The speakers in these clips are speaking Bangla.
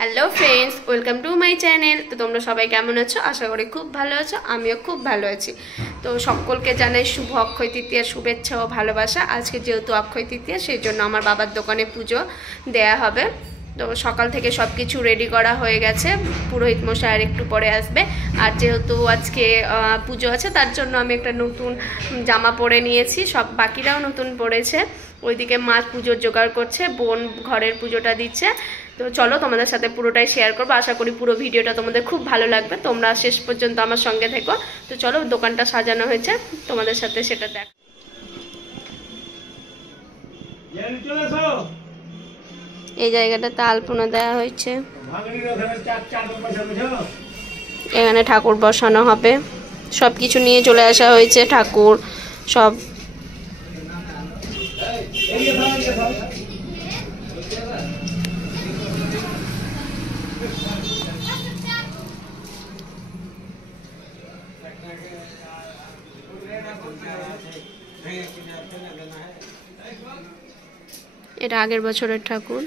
Hello friends, welcome to my channel. তো তোমরা সবাই কেমন আছো? আশা করি খুব ভালো আছো, আমিও খুব ভালো আছি। তো সকলকে জানাই শুভ অক্ষয় তৃতীয়ার শুভেচ্ছা ও ভালোবাসা। আজকে যেহেতু অক্ষয় তৃতীয়া, সেই জন্য আমার বাবার দোকানে পুজো দেয়া হবে। তো সকাল থেকে সব কিছু রেডি করা হয়ে গেছে। পুরোহিত মশাই আর একটু পরে আসবে। আর যেহেতু আজকে পুজো আছে, তার জন্য আমি একটা নতুন জামা পরে নিয়েছি, সব বাকিরাও নতুন পরেছে। ওইদিকে মা পুজোর জোগাড় করছে, বোন ঘরের পুজোটা দিচ্ছে। তো চলো তোমাদের সাথে পুরোটাই শেয়ার করবো। আশা করি পুরো ভিডিওটা তোমাদের খুব ভালো লাগবে, তোমরা শেষ পর্যন্ত আমার সঙ্গে থেকো। তো চলো, দোকানটা সাজানো হয়েছে, তোমাদের সাথে সেটা দেখ। এই জায়গাটাতে আলপনা দেওয়া হয়েছে, এখানে ঠাকুর বসানো হবে। সব কিছু নিয়ে চলে আসা হয়েছে, ঠাকুর সব। এটা আগের বছরের ঠাকুর।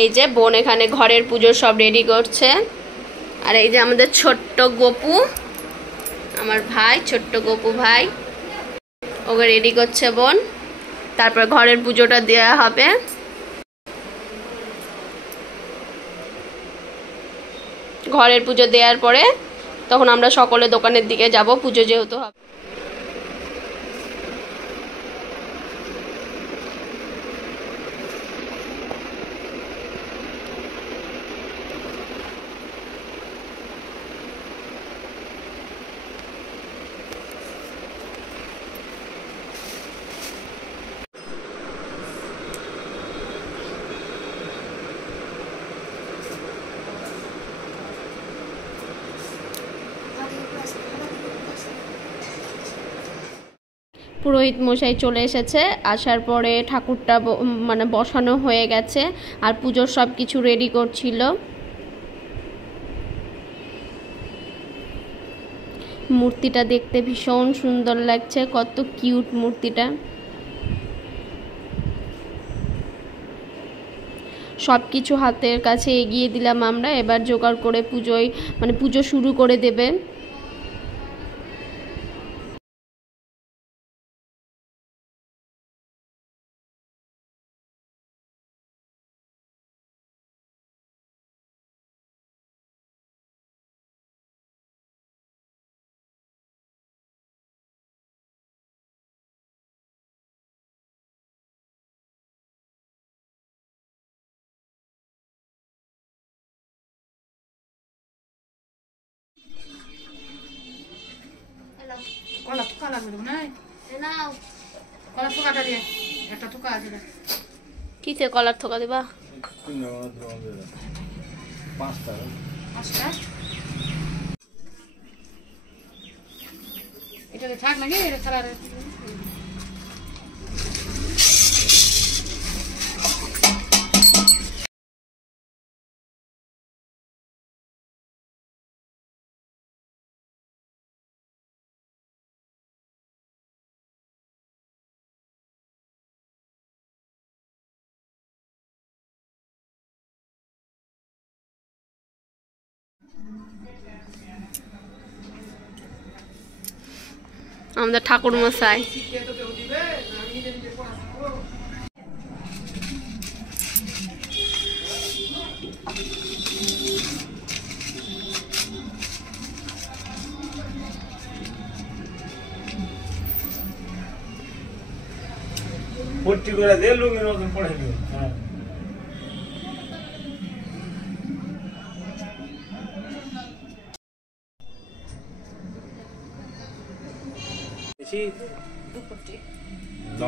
এই যে বোন এখানে ঘরের পুজো সব রেডি করছে। আর এই যে আমাদের ছোট্ট গপু, আমার ভাই, ছোট্ট গপু ভাই, ওকে রেডি করছে বোন। তারপর ঘরের পুজোটা দেওয়া হবে। ঘরের পুজো দেওয়ার পরে তখন আমরা সকলে দোকানের দিকে যাব, পুজো যেহেতু হবে। পুরোহিত মশাই চলে এসেছে, আসার পরে ঠাকুরটা মানে বসানো হয়ে গেছে, আর পুজোর সব কিছু রেডি করছিল। মূর্তিটা দেখতে ভীষণ সুন্দর লাগছে, কত কিউট মূর্তিটা। সব কিছু হাতের কাছে এগিয়ে দিলাম আমরা। এবার জোগাড় করে পুজোয় মানে পুজো শুরু করে দেবে। কলা থোকা লাগবে না? কলা থোকাটা দিয়ে একটা থোকা আছে। কিসে কলার থোকা দিবা? পাঁচটা এটা থাক নাকি এটা খেলার আমাদের ঠাকুর মশাই ভর্তি করে দিয়ে লুঙ্গির মতন পড়ে দিও। হ্যাঁ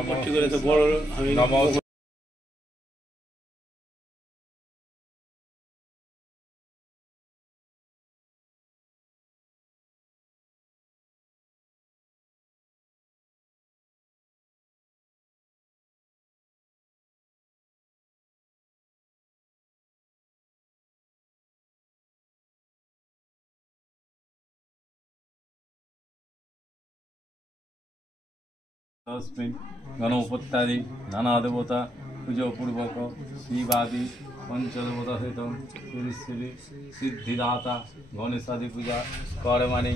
ভর্তি করে তো বড় আমি গণপত্যাদি নানা দেবতা পুজো পূর্বক শিবাদি পঞ্চদেবতা সহিত শ্রী শ্রী সিদ্ধিদাতা গণেশাদি পূজা করমাণি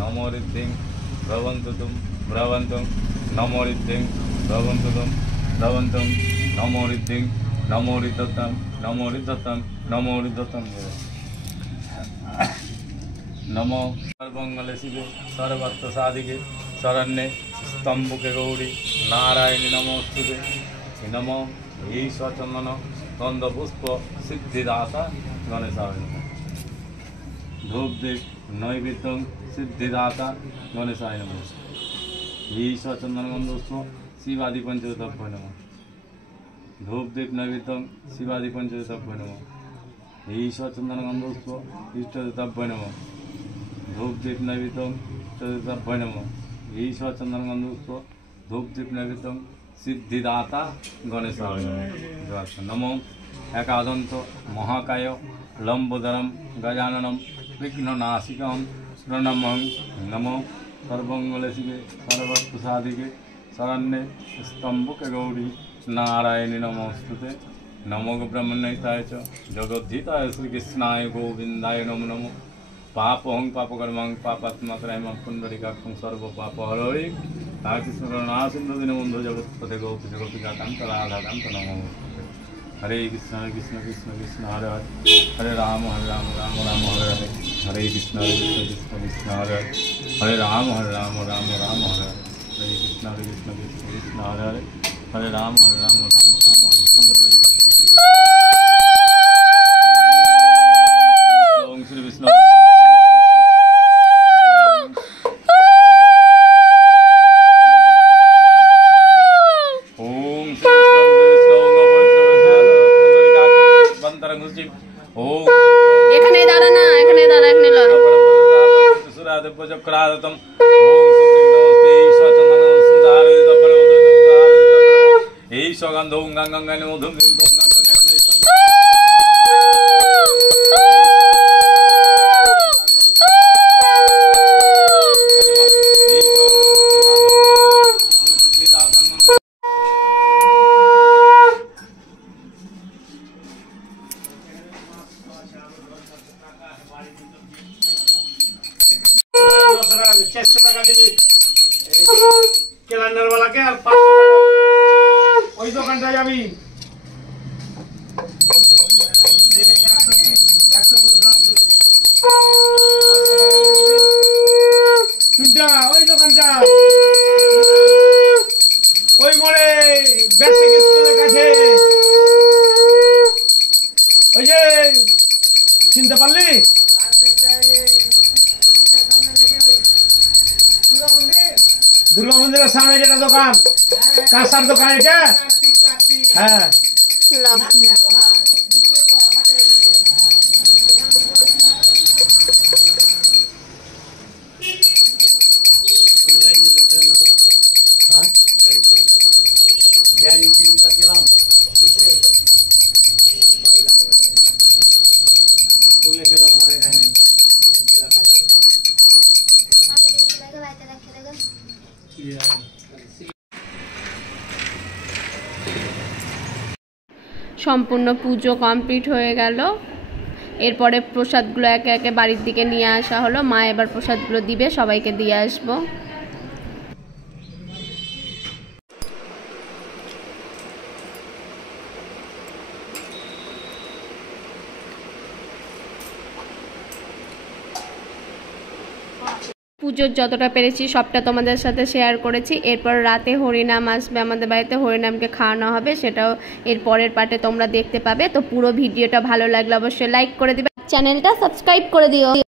নমরিদ্ধিং ভ্রবন্ততুম ভ্রবন্তং নমরিদ্ধিং ভ্রবন্ততুম ভ্রবন্তং নমরিদ্ধিং নমরিদ্ধতম নমরিদ্ধতম নমরিদ্ধতম নমো সর্বঙ্গলে শিবে সর্বত্র সাধিকে শরণ্যে স্তম্ভকে গৌরী নারায়ণী নমস্তুতে নমো ঈশ্বরচন্দন গন্ধপুষ্প সিদ্ধিদাতা গণেশায় নমঃ ধূপদীপ নৈবেদ্যং সিদ্ধিদাতা গণেশায় নমঃ ঈশ্বরচন্দন গন্ধপুষ্প শিবাদি পঞ্চতত্ত্বয় নমঃ ধূপদীপ নৈবেদ্যং শিবাদি পঞ্চতত্ত্বয় নমঃ ঈশ্বরচন্দন গন্ধপুষ্প ইষ্টতত্ত্বয় নমঃ ধূপদীপ নৈবেদ্যং চতুর্থভ্যয় নমঃ ঈশ্বর চন্দন গন্ধপুষ্প ধূপদীপ নৈবেদ্যং সিদ্ধিদাতা গণেশায় নমঃ নমো একাদন্ত মহাকায় লম্বোদরম গজাননম বিঘ্ননাশিকম প্রণমঃ নমো সর্বঙ্গলে শিবে সর্বপ্রসাদিকে শরণ্যে স্তম্ভকে গৌরী নারায়ণী নমস্তুতে নমো ব্রহ্মণ্যতায় চ জগদ্ধিতায় শ্রীকৃষ্ণায় গোবিন্দায় নমো নমঃ পাপহং পাপকর্মং পাপাত্মাত্রায়মং পুণ্ডরিকাক্ষং সর্ব পাপ হরৈ কৃষ্ণকরুণাসিন্ধু দীনবন্ধু জগৎপতে গোপীশ গোপিকাকান্ত রাধাকান্ত নমস্তুতে হরে কৃষ্ণ কৃষ্ণ কৃষ্ণ হরে হরে হরে রাম রাম রাম হরে হরে হরে কৃষ্ণ কৃষ্ণ কৃষ্ণ হরে হরে হরে রাম রাম রাম হরে হরে হরে কৃষ্ণ কৃষ্ণ হরে হরে হরে রাম রাম হরে শঙ্কর ওম শ্রী বিষ্ণু এখানে দাঁড়া না, এখানে দাঁড়া, এখানে লয়। চক্রাদতম এই সগন্ধ গঙ্গাঙ্গানি মধুম ক্যালেন্ডার वालाকে আর ওই দোকানটায় যাবি ওই দোকানটা ওই মোড়ে বেসিক স্কুলের কাছে ওই যে চিনতে পারলি দুর্গা মন্দিরের সামনে যেটা দোকান কাঁসার দোকান এটা হ্যাঁ সম্পূর্ণ পুজো কমপ্লিট হয়ে গেল। এরপরে প্রসাদগুলো একে একে বাড়ির দিকে নিয়ে আসা হলো। মা এবার প্রসাদগুলো দিবে, সবাইকে দিয়ে আসবো। পুজোর যতটা পেরেছি সবটা তোমাদের সাথে শেয়ার করেছি। এরপর রাতে হরিনাম আসবে আমাদের বাড়িতে, হরিনামকে খাওয়ানো হবে, সেটাও এর পরের পার্টে তোমরা দেখতে পাবে। তো পুরো ভিডিওটা ভালো লাগলে অবশ্যই লাইক করে দিবে, চ্যানেলটা সাবস্ক্রাইব করে দিও।